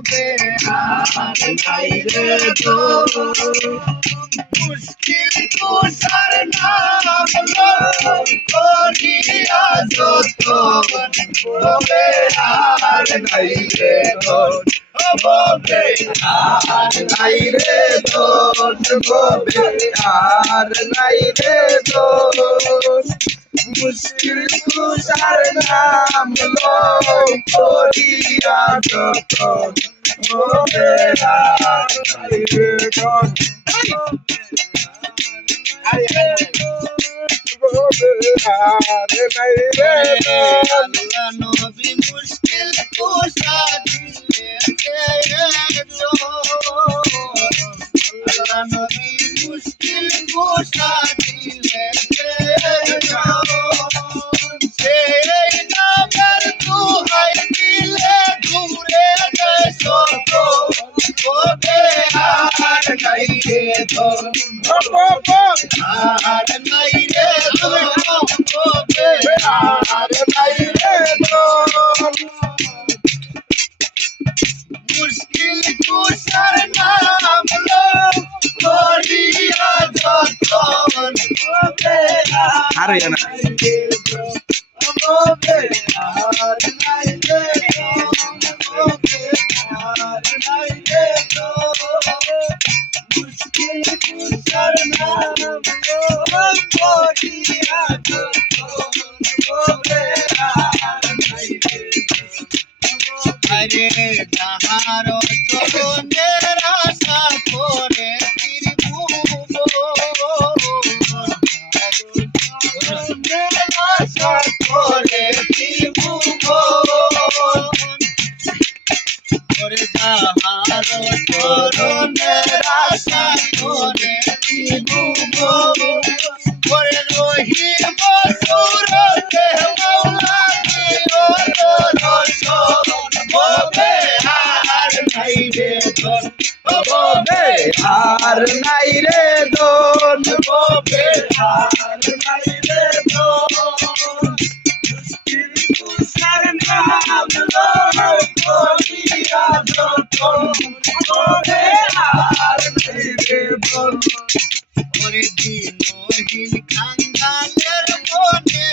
ববে আর নাই রে দোষ মুশকিল তুষার নাম লো করিয়া যত ববে আর নাই রে দোষ ববে আর নাই রে দোষ আর নাই রে দোষ মুশকিল তুষার নাম লো করিয়া যত ববে আর নাই রে দোষ আল্লাহ নবী মুশকিল কুশা দিলে আল্লাহ নবী মুশকিল কুশার নাম করিয়া যতন আরে না। আর নাই আরে যাহার চরণের আশা করে আশা করে ওরে যাহার চরণের হবে। আর নাই রে ধন হবে। আর নাই রে ধন তুষার নাম লো করিয়া যতন হবে আর নাই রে ধন ওরে দিনহীন খাঙ্গালের মনে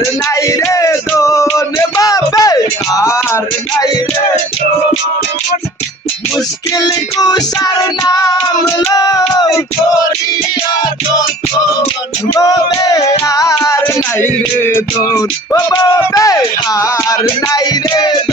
আর নাই রে দোন বাবে আর নাই রে দোন মুশকিল কুশার নাম লো করিয়া যতন ববে আর নাই রে দোন ও ববে আর নাই রে দোন